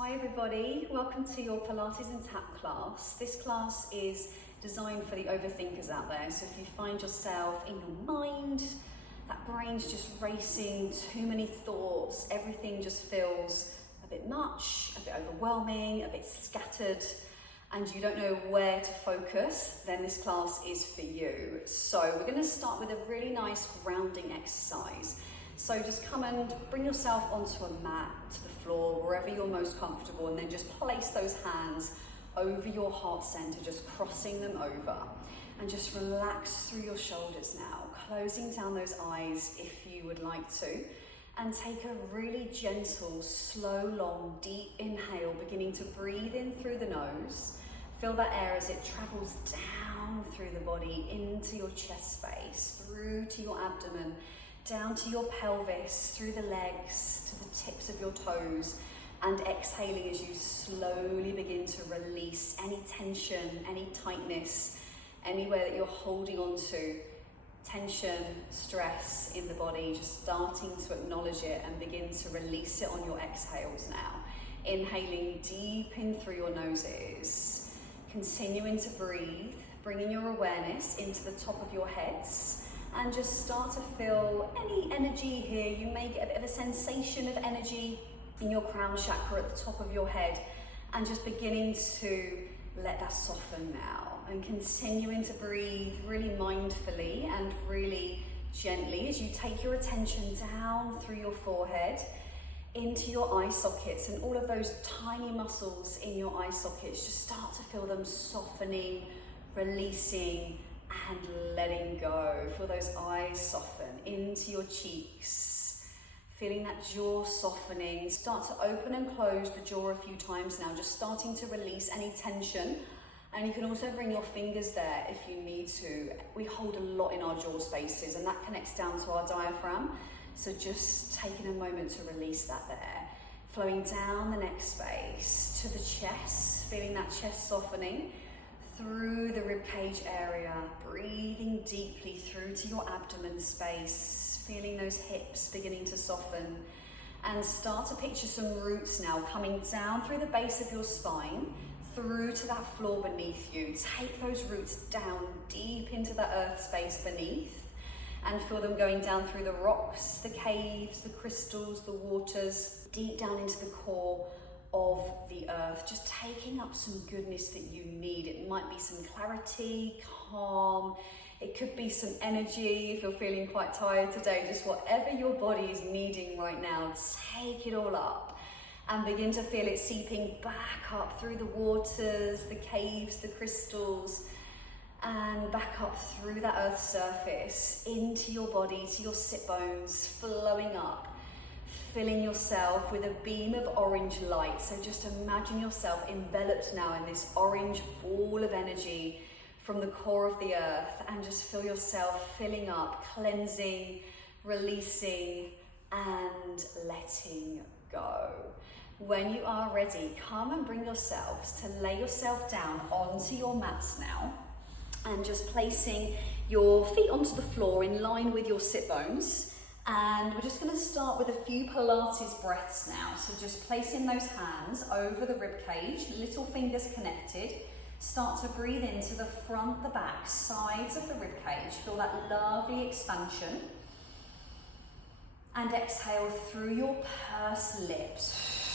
Hi everybody, welcome to your Pilates&Tap class. This class is designed for the overthinkers out there. So if you find yourself in your mind, that brain's just racing, too many thoughts, everything just feels a bit much, a bit overwhelming, a bit scattered, and you don't know where to focus, then this class is for you. So we're going to start with a really nice grounding exercise. So just come and bring yourself onto a mat, to the floor, wherever you're most comfortable, and then just place those hands over your heart center, just crossing them over. And just relax through your shoulders now, closing down those eyes if you would like to. And take a really gentle, slow, long, deep inhale, beginning to breathe in through the nose. Feel that air as it travels down through the body, into your chest space, through to your abdomen, down to your pelvis, through the legs, to the tips of your toes, and exhaling as you slowly begin to release any tension, any tightness, anywhere that you're holding on to, tension, stress in the body, just starting to acknowledge it and begin to release it on your exhales now. Inhaling deep in through your noses, continuing to breathe, bringing your awareness into the top of your heads, and just start to feel any energy here. You may get a bit of a sensation of energy in your crown chakra at the top of your head, and just beginning to let that soften now, and continuing to breathe really mindfully and really gently as you take your attention down through your forehead into your eye sockets, and all of those tiny muscles in your eye sockets, just start to feel them softening, releasing, and letting go. Feel those eyes soften into your cheeks, feeling that jaw softening. Start to open and close the jaw a few times now, just starting to release any tension. And you can also bring your fingers there if you need to. We hold a lot in our jaw spaces, and that connects down to our diaphragm. So just taking a moment to release that there. Flowing down the neck space to the chest, feeling that chest softening through the ribcage area, breathing deeply through to your abdomen space, feeling those hips beginning to soften. And start to picture some roots now coming down through the base of your spine, through to that floor beneath you. Take those roots down deep into the earth space beneath, and feel them going down through the rocks, the caves, the crystals, the waters, deep down into the core of the earth, just taking up some goodness that you need. It might be some clarity, calm, it could be some energy if you're feeling quite tired today. Just whatever your body is needing right now, take it all up and begin to feel it seeping back up through the waters, the caves, the crystals, and back up through that earth surface into your body, to your sit bones, flowing up, filling yourself with a beam of orange light. So just imagine yourself enveloped now in this orange ball of energy from the core of the earth, and just feel yourself filling up, cleansing, releasing, and letting go. When you are ready, come and bring yourselves to lay yourself down onto your mats now, and just placing your feet onto the floor in line with your sit bones. And we're just going to start with a few Pilates breaths now. So just placing those hands over the rib cage, little fingers connected. Start to breathe into the front, the back, sides of the rib cage. Feel that lovely expansion. And exhale through your pursed lips.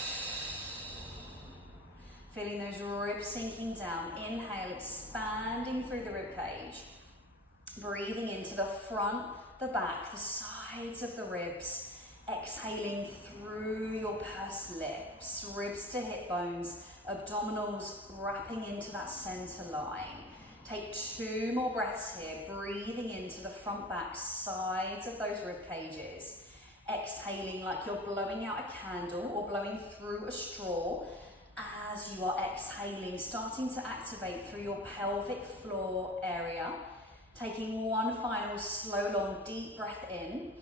Feeling those ribs sinking down. Inhale, expanding through the rib cage. Breathing into the front, the back, the sides of the ribs. Exhaling through your pursed lips, ribs to hip bones, abdominals wrapping into that center line. Take 2 more breaths here, breathing into the front, back, sides of those rib cages. Exhaling like you're blowing out a candle or blowing through a straw. As you are exhaling, starting to activate through your pelvic floor area. Taking one final slow, long, deep breath in.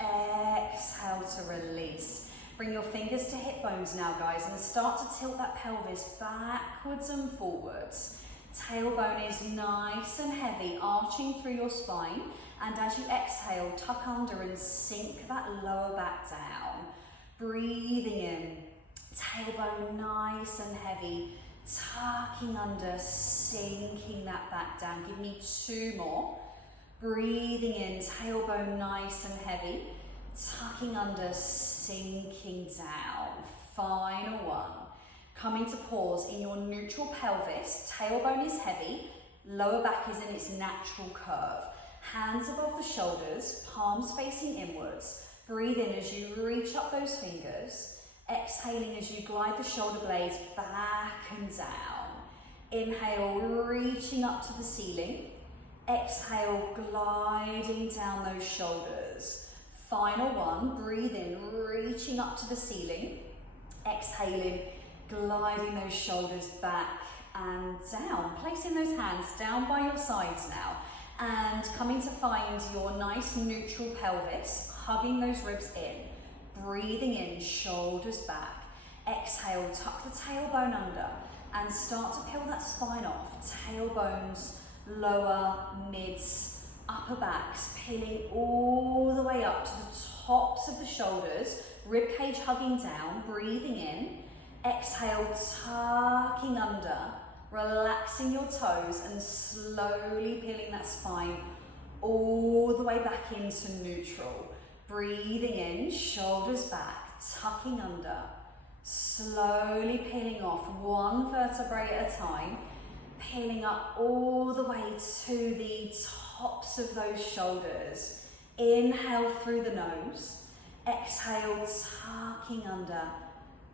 Exhale to release. Bring your fingers to hip bones now, guys, and start to tilt that pelvis backwards and forwards. Tailbone is nice and heavy, arching through your spine. And as you exhale, tuck under and sink that lower back down. Breathing in, tailbone nice and heavy, tucking under, sinking that back down. Give me 2 more. Breathing in, tailbone nice and heavy, tucking under, sinking down. Final one. Coming to pause in your neutral pelvis. Tailbone is heavy, lower back is in its natural curve. Hands above the shoulders, palms facing inwards. Breathe in as you reach up those fingers. Exhaling as you glide the shoulder blades back and down. Inhale, reaching up to the ceiling. Exhale, gliding down those shoulders. Final one, breathe in, reaching up to the ceiling. Exhaling, gliding those shoulders back and down. Placing those hands down by your sides now. And coming to find your nice neutral pelvis, hugging those ribs in. Breathing in, shoulders back. Exhale, tuck the tailbone under and start to peel that spine off. Tailbones, lower, mids, upper backs, peeling all the way up to the tops of the shoulders, rib cage hugging down, breathing in. Exhale, tucking under, relaxing your toes and slowly peeling that spine all the way back into neutral. Breathing in, shoulders back, tucking under, slowly peeling off 1 vertebrae at a time, peeling up all the way to the tops of those shoulders. Inhale through the nose, exhale, tucking under,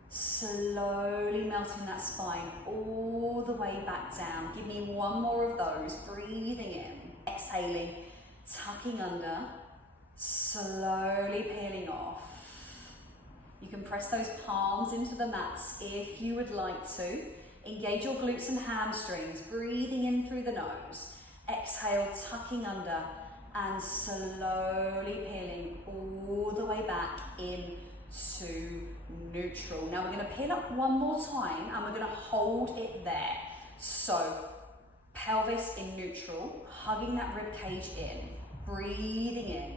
slowly melting that spine all the way back down. Give me 1 more of those. Breathing in, exhaling, tucking under, slowly peeling off. You can press those palms into the mats if you would like to. Engage your glutes and hamstrings, breathing in through the nose. Exhale, tucking under and slowly peeling all the way back into neutral. Now we're going to peel up 1 more time and we're going to hold it there. So pelvis in neutral, hugging that rib cage in, breathing in.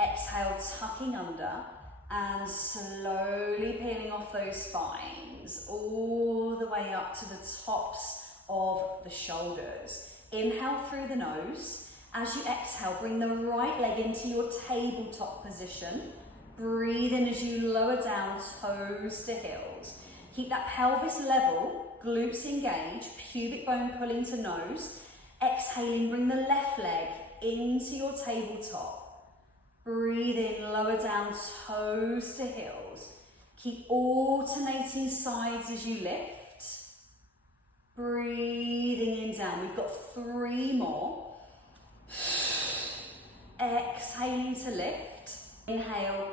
Exhale, tucking under and slowly peeling off those spines all the way up to the tops of the shoulders. Inhale through the nose. As you exhale, bring the right leg into your tabletop position. Breathe in as you lower down, toes to heels. Keep that pelvis level, glutes engage, pubic bone pulling to nose. Exhaling, bring the left leg into your tabletop. Breathe in, lower down, toes to heels. Keep alternating sides as you lift. Breathing in, down. We've got 3 more. Exhaling to lift. Inhale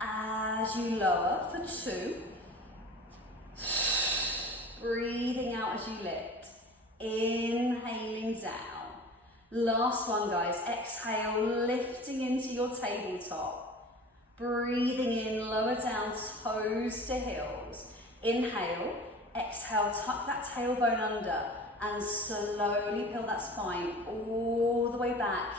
as you lower for 2. Breathing out as you lift. Inhaling down. Last one, guys. Exhale, lifting into your tabletop. Breathing in, lower down, toes to heels. Inhale, exhale, tuck that tailbone under and slowly peel that spine all the way back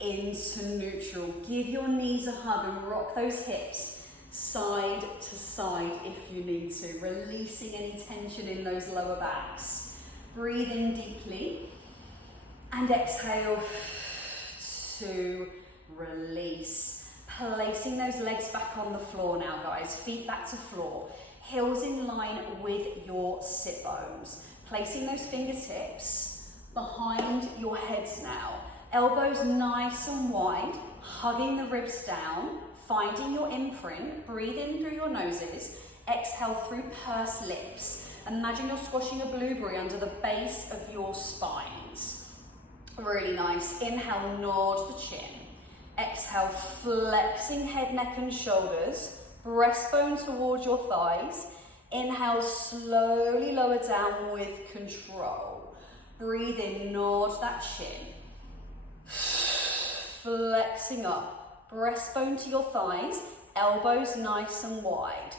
into neutral. Give your knees a hug and rock those hips side to side if you need to, releasing any tension in those lower backs. Breathe in deeply. And exhale to release. Placing those legs back on the floor now, guys. Feet back to floor. Heels in line with your sit bones. Placing those fingertips behind your heads now. Elbows nice and wide. Hugging the ribs down. Finding your imprint. Breathe in through your noses. Exhale through pursed lips. Imagine you're squashing a blueberry under the base of your spines. Really nice. Inhale, nod the chin. Exhale, flexing head, neck and shoulders. Breastbone towards your thighs. Inhale, slowly lower down with control. Breathe in, nod that chin. Flexing up. Breastbone to your thighs. Elbows nice and wide.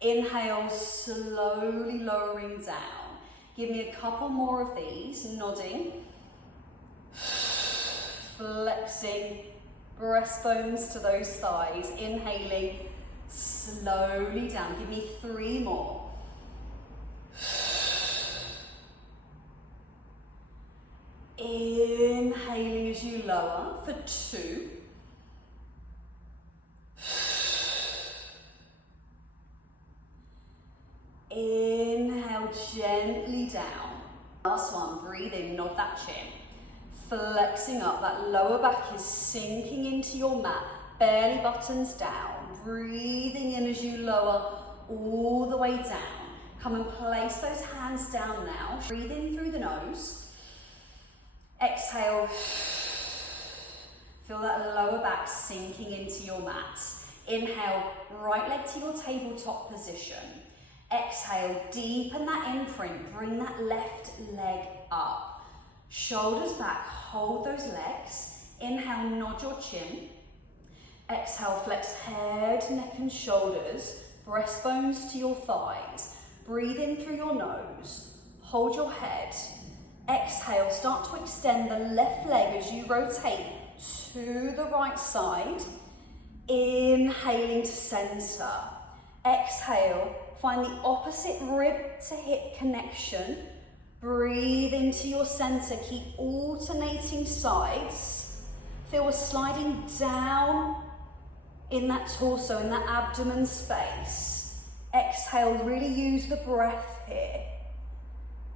Inhale, slowly lowering down. Give me a couple more of these, nodding, flexing, breastbones to those thighs, inhaling, slowly down. Give me 3 more. Inhaling as you lower for 2. Inhale gently down. Last one, breathe in, nod that chin. Flexing up, that lower back is sinking into your mat, belly buttons down. Breathing in as you lower all the way down. Come and place those hands down now. Breathe in through the nose. Exhale. Feel that lower back sinking into your mat. Inhale, right leg to your tabletop position. Exhale, deepen that imprint, bring that left leg up. Shoulders back, hold those legs. Inhale, nod your chin. Exhale, flex head, neck and shoulders, breastbones to your thighs. Breathe in through your nose, hold your head. Exhale, start to extend the left leg as you rotate to the right side. Inhaling to center. Exhale, find the opposite rib to hip connection. Breathe into your center, keep alternating sides. Feel we're sliding down in that torso, in that abdomen space. Exhale, really use the breath here.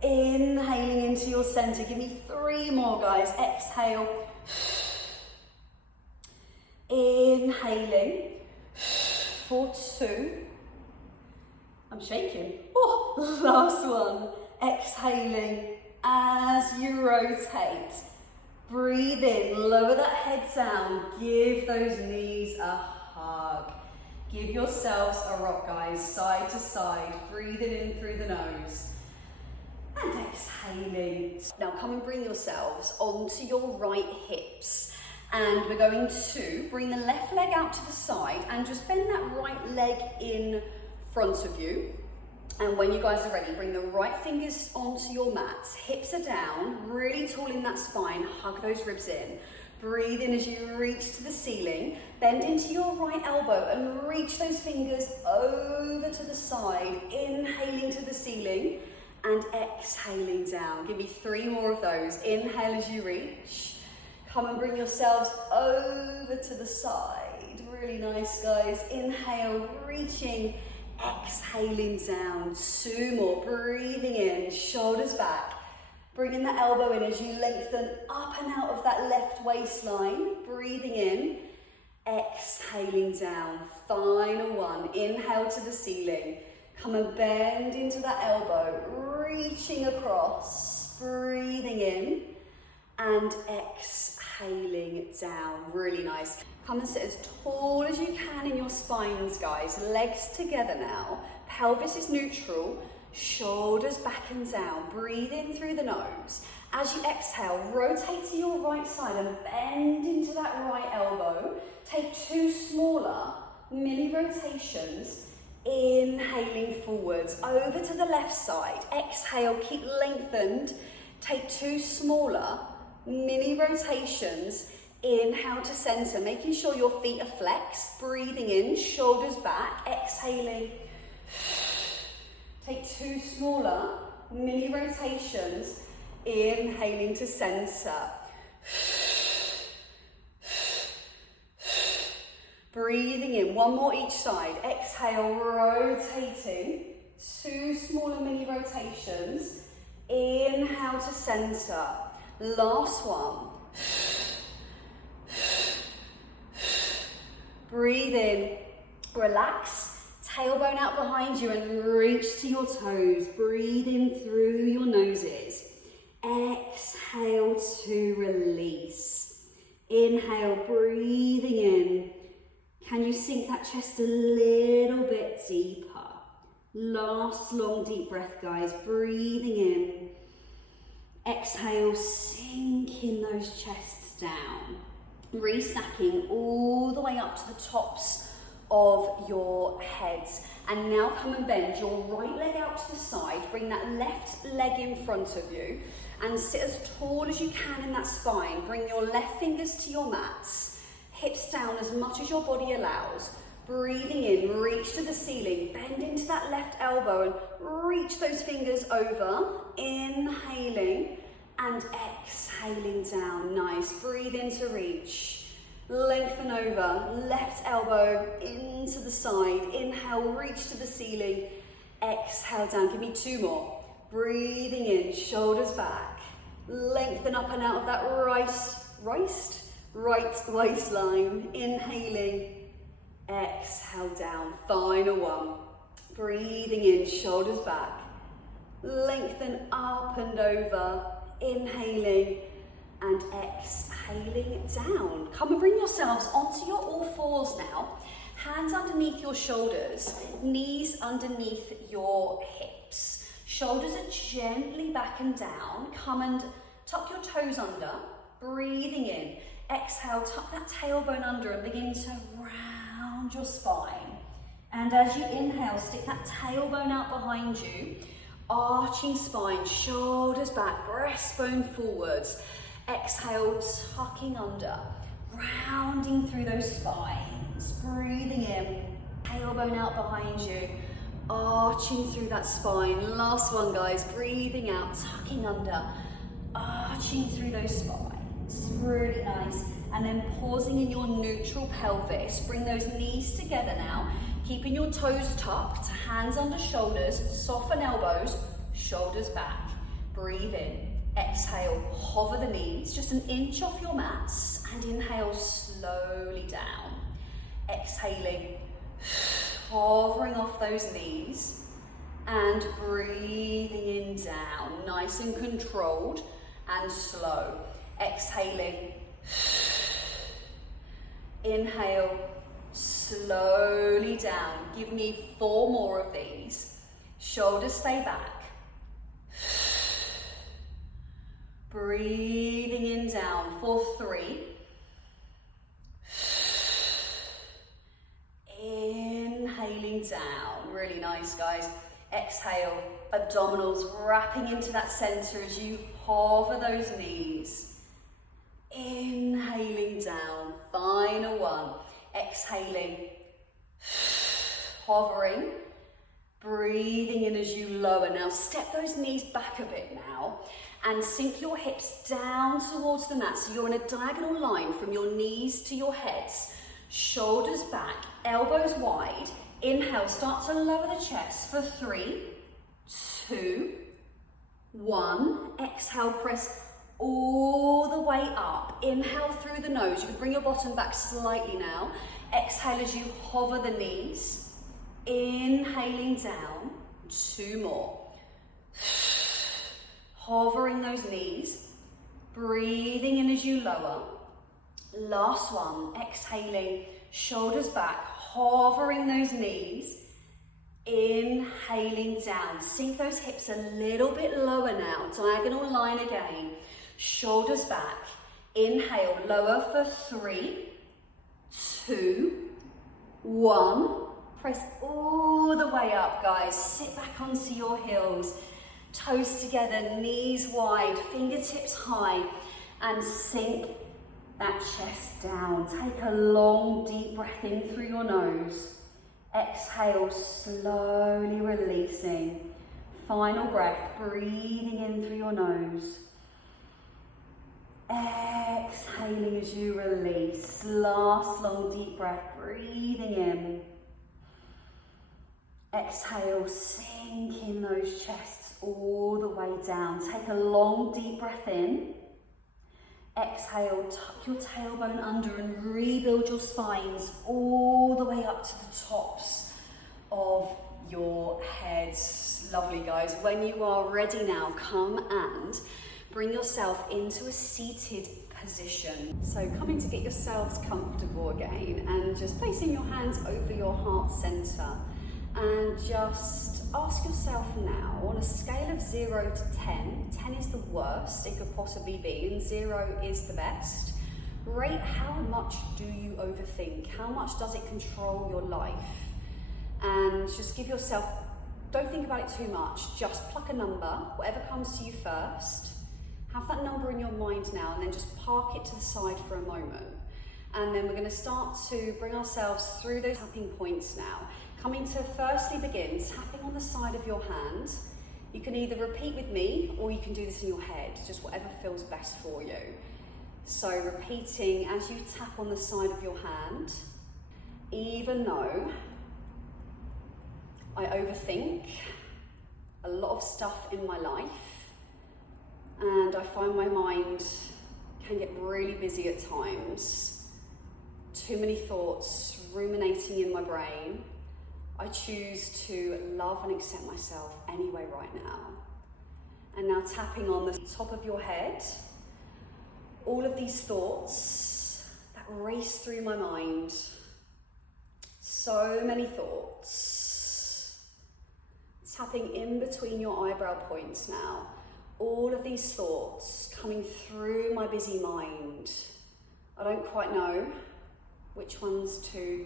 Inhaling into your center. Give me 3 more, guys. Exhale. Inhaling for 2. I'm shaking. Oh, last one. Exhaling as you rotate. Breathe in, lower that head down. Give those knees a hug. Give yourselves a rock, guys, side to side. Breathing in through the nose. And exhaling. Now come and bring yourselves onto your right hips. And we're going to bring the left leg out to the side and just bend that right leg in front of you. And when you guys are ready, bring the right fingers onto your mats. Hips are down, really tall in that spine. Hug those ribs in. Breathe in as you reach to the ceiling. Bend into your right elbow and reach those fingers over to the side. Inhaling to the ceiling and exhaling down. Give me 3 more of those. Inhale as you reach. Come and bring yourselves over to the side. Really nice, guys. Inhale, reaching. Exhaling down. 2 more. Breathing in, shoulders back. Bringing the elbow in as you lengthen up and out of that left waistline. Breathing in. Exhaling down. Final one. Inhale to the ceiling. Come and bend into that elbow. Reaching across. Breathing in. And exhaling down. Really nice. Come and sit as tall as you can in your spines, guys. Legs together now. Pelvis is neutral. Shoulders back and down. Breathe in through the nose. As you exhale, rotate to your right side and bend into that right elbow. Take 2 smaller mini rotations. Inhaling forwards over to the left side. Exhale, keep lengthened. Take 2 smaller mini rotations. Inhale to center, making sure your feet are flexed. Breathing in, shoulders back. Exhaling. Take 2 smaller mini rotations. Inhaling to center. Breathing in, 1 more each side. Exhale, rotating. 2 smaller mini rotations. Inhale to center. Last one. Breathe in, relax, tailbone out behind you and reach to your toes. Breathe in through your noses. Exhale to release. Inhale, breathing in. Can you sink that chest a little bit deeper? Last long deep breath, guys. Breathing in. Exhale, sinking those chests down. Re-stacking all the way up to the tops of your head. And now come and bend your right leg out to the side, bring that left leg in front of you and sit as tall as you can in that spine. Bring your left fingers to your mats, hips down as much as your body allows. Breathing in, reach to the ceiling, bend into that left elbow and reach those fingers over. Inhaling and exhaling down. Nice. Breathe in to reach. Lengthen over, left elbow into the side. Inhale, reach to the ceiling. Exhale down. Give me 2 more. Breathing in, shoulders back. Lengthen up and out of that right waistline. Inhaling, exhale down. Final one. Breathing in, shoulders back. Lengthen up and over. Inhaling and exhaling down. Come and bring yourselves onto your all fours now. Hands underneath your shoulders, knees underneath your hips. Shoulders are gently back and down. Come and tuck your toes under. Breathing in. Exhale, tuck that tailbone under and begin to round your spine. And as you inhale, stick that tailbone out behind you. Arching spine, shoulders back, breastbone forwards. Exhale, tucking under, rounding through those spines. Breathing in, tailbone out behind you, arching through that spine. Last one, guys. Breathing out, tucking under, arching through those spines. Really nice. And then pausing in your neutral pelvis. Bring those knees together now. Keeping your toes tucked, hands under shoulders, soften elbows, shoulders back. Breathe in. Exhale, hover the knees, just an inch off your mats, and inhale slowly down. Exhaling, hovering off those knees, and breathing in down, nice and controlled and slow. Exhaling, inhale, slowly down. Give me 4 more of these. Shoulders stay back. Breathing in down for 3. Inhaling down. Really nice, guys. Exhale, abdominals wrapping into that center as you hover those knees. Inhaling down. Final one. Exhaling. Hovering. Breathing in as you lower. Now step those knees back a bit now. And sink your hips down towards the mat. So you're in a diagonal line from your knees to your heads. Shoulders back, elbows wide. Inhale, start to lower the chest for 3, 2, 1. Exhale, press all the way up. Inhale through the nose. You can bring your bottom back slightly now. Exhale as you hover the knees. Inhaling down. 2 more. Hovering those knees, breathing in as you lower. Last one, exhaling, shoulders back, hovering those knees. Inhaling down, sink those hips a little bit lower now, diagonal line again. Shoulders back, inhale, lower for 3, 2, 1. Press all the way up, guys. Sit back onto your heels. Toes together, knees wide, fingertips high, and sink that chest down. Take a long, deep breath in through your nose. Exhale, slowly releasing. Final breath, breathing in through your nose. Exhaling as you release. Last long, deep breath, breathing in. Exhale, sink in those chests all the way down. Take a long, deep breath in. Exhale, tuck your tailbone under and rebuild your spines all the way up to the tops of your heads. Lovely, guys. When you are ready now, come and bring yourself into a seated position. So coming to get yourselves comfortable again and just placing your hands over your heart center. And just ask yourself now, on a scale of 0 to 10, 10 is the worst it could possibly be and 0 is the best. Rate how much do you overthink? How much does it control your life? And just give yourself, don't think about it too much, just pluck a number, whatever comes to you first. Have that number in your mind now, and then just park it to the side for a moment. And then we're going to start to bring ourselves through those tapping points now. Coming to firstly begin tapping on the side of your hand. You can either repeat with me or you can do this in your head, just whatever feels best for you. So repeating as you tap on the side of your hand, even though I overthink a lot of stuff in my life and I find my mind can get really busy at times, too many thoughts ruminating in my brain, I choose to love and accept myself anyway right now. And now tapping on the top of your head, all of these thoughts that race through my mind, so many thoughts, tapping in between your eyebrow points now, all of these thoughts coming through my busy mind. I don't quite know which ones to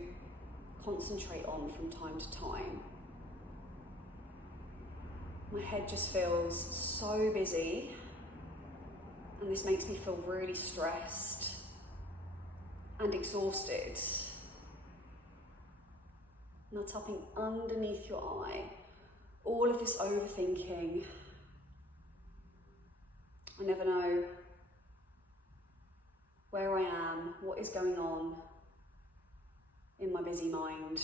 concentrate on from time to time. My head just feels so busy, and this makes me feel really stressed and exhausted. Now tapping underneath your eye, all of this overthinking. I never know where I am, what is going on in my busy mind.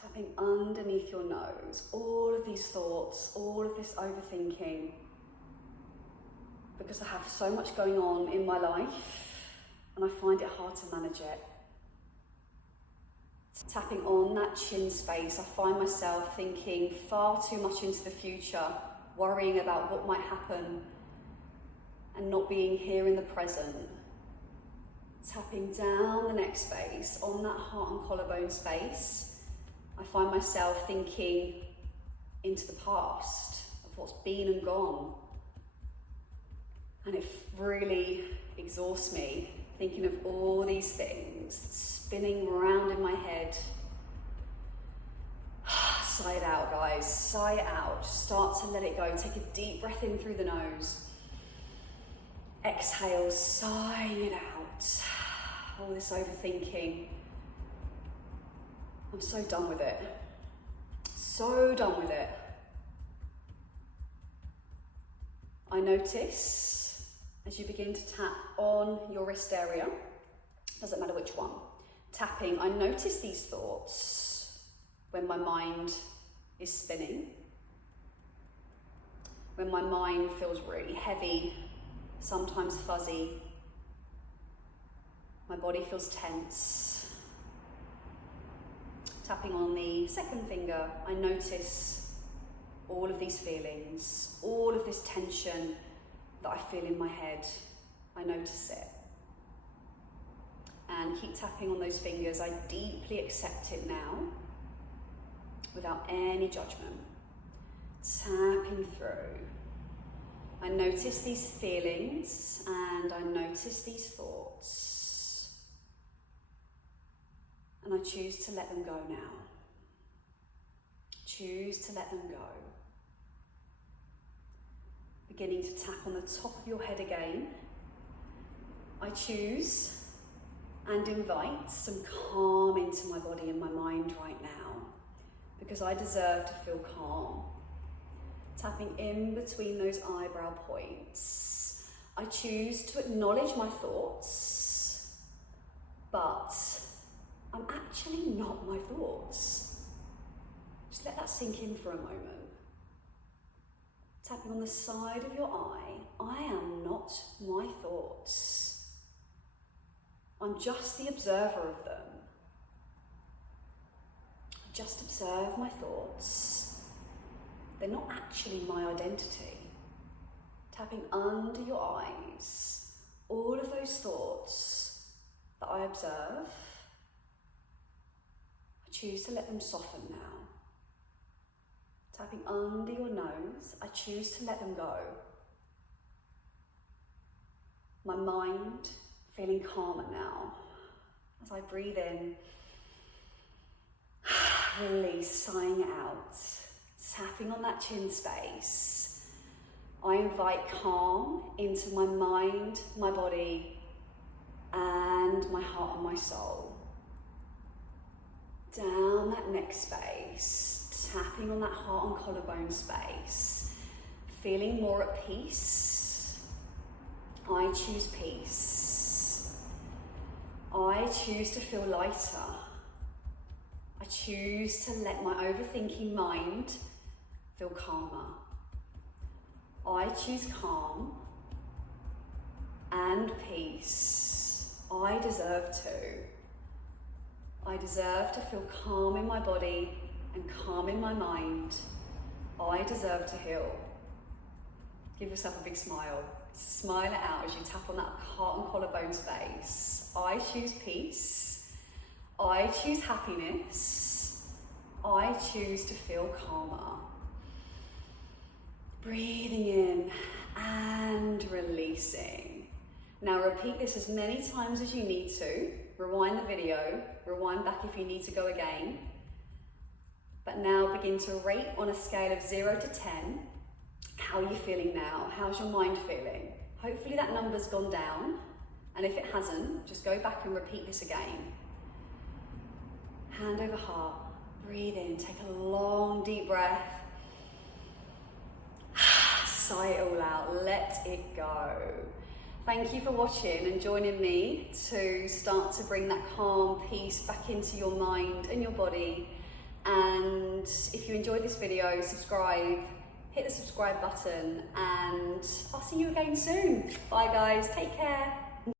Tapping underneath your nose, all of these thoughts, all of this overthinking, because I have so much going on in my life and I find it hard to manage it. Tapping on that chin space, I find myself thinking far too much into the future, worrying about what might happen and not being here in the present. Tapping down the neck space, on that heart and collarbone space, I find myself thinking into the past of what's been and gone. And it really exhausts me, thinking of all these things spinning around in my head. Sigh it out, guys, sigh it out. Start to let it go. Take a deep breath in through the nose. Exhale, sighing it out. All this overthinking. I'm so done with it. So done with it. I notice as you begin to tap on your wrist area, doesn't matter which one, tapping, I notice these thoughts when my mind is spinning, when my mind feels really heavy, sometimes fuzzy, my body feels tense. Tapping on the second finger, I notice all of these feelings, all of this tension that I feel in my head. I notice it. And keep tapping on those fingers. I deeply accept it now, without any judgment. Tapping through. I notice these feelings and I notice these thoughts. And I choose to let them go now. Choose to let them go. Beginning to tap on the top of your head again. I choose and invite some calm into my body and my mind right now, because I deserve to feel calm. Tapping in between those eyebrow points. I choose to acknowledge my thoughts, but I'm actually not my thoughts. Just let that sink in for a moment. Tapping on the side of your eye, I am not my thoughts. I'm just the observer of them. I just observe my thoughts. They're not actually my identity. Tapping under your eyes, all of those thoughts that I observe, I choose to let them soften now. Tapping under your nose, I choose to let them go. my mind feeling calmer now. As I breathe in, release, sighing out, tapping on that chin space. I invite calm into my mind, my body, and my heart and my soul. Down that neck space, tapping on that heart and collarbone space, feeling more at peace. I choose peace. I choose to feel lighter. I choose to let my overthinking mind feel calmer. I choose calm and peace. I deserve to. I deserve to feel calm in my body and calm in my mind. I deserve to heal. Give yourself a big smile. Smile it out as you tap on that heart and collarbone space. I choose peace. I choose happiness. I choose to feel calmer. Breathing in and releasing. Now repeat this as many times as you need to. Rewind the video, rewind back if you need to go again. But now begin to rate on a scale of 0 to 10. How are you feeling now? How's your mind feeling? Hopefully that number's gone down. And if it hasn't, just go back and repeat this again. Hand over heart, breathe in, take a long deep breath. Sigh it all out, let it go. Thank you for watching and joining me to start to bring that calm, peace back into your mind and your body. And if you enjoyed this video, subscribe, hit the subscribe button, and I'll see you again soon. Bye guys, take care.